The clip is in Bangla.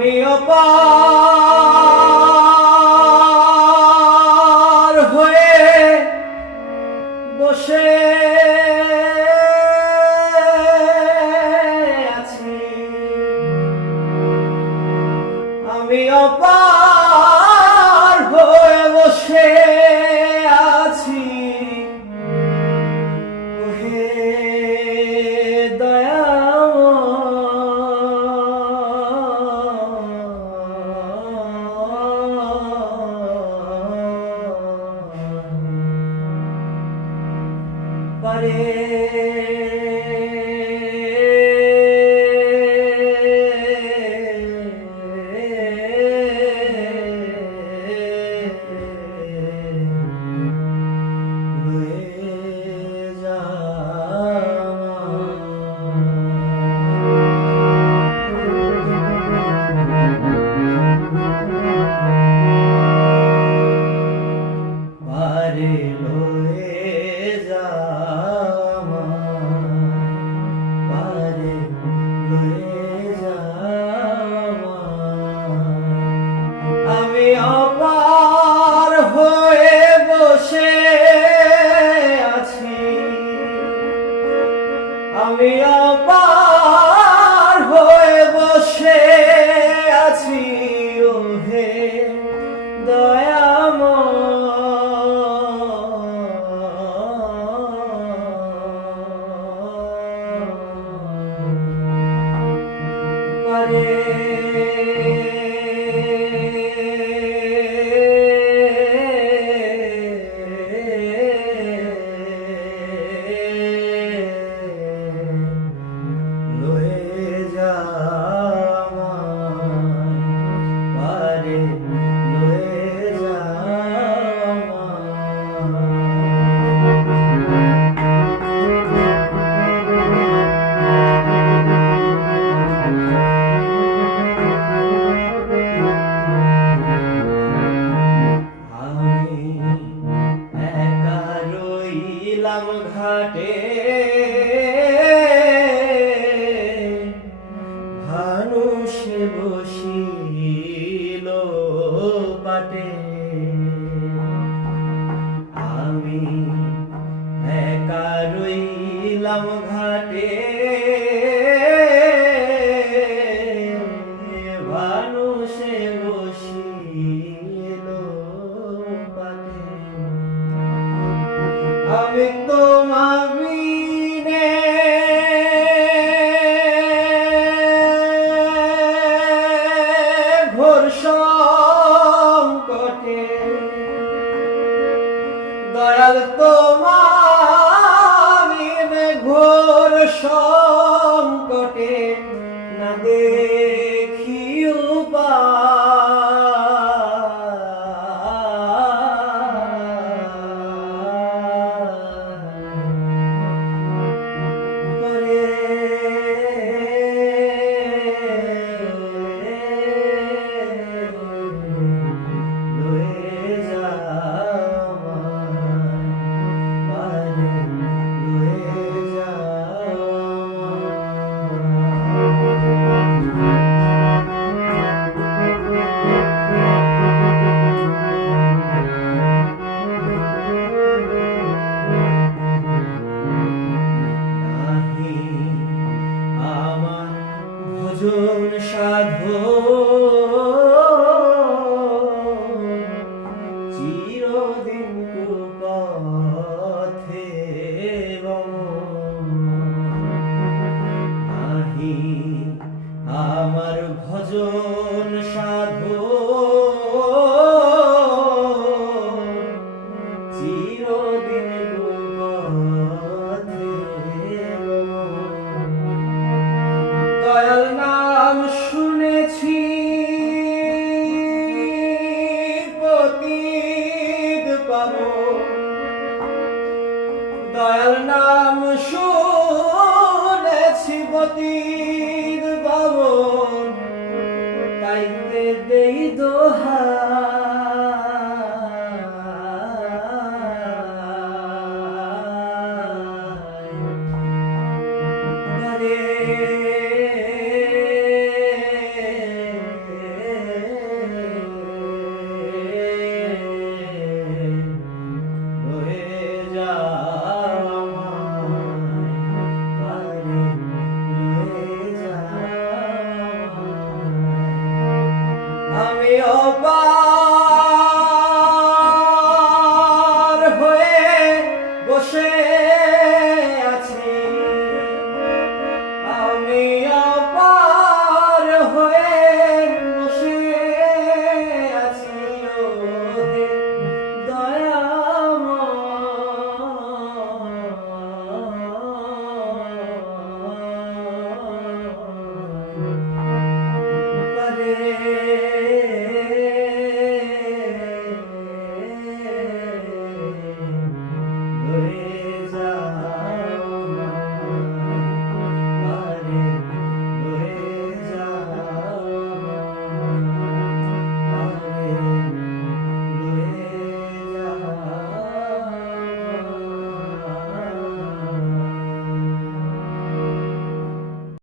আমি অপা pared. Hare বাটে দয়াল তোমার চিরদিন পথে নাহি আমার ভজন সাধু। চিরদিন দয়াল নাম শুনেছি। দয়াল নাম